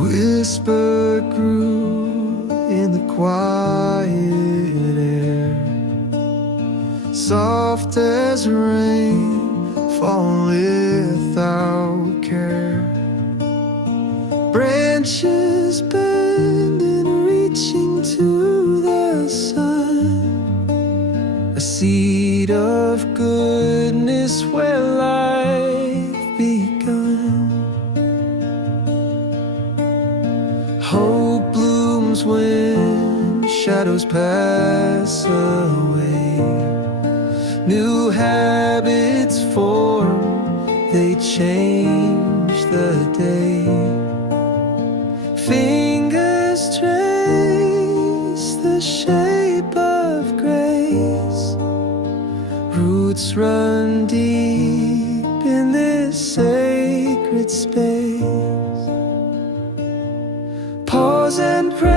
whisper grew in the quiet air, soft as rain falling without care. Branches bending, reaching to the sun, a seed of goodness where life begun. Hope blooms when shadows pass away, new habits form, they change the day. Fingers trace the shape of grace, roots run deep in this sacred space. Pause and pray.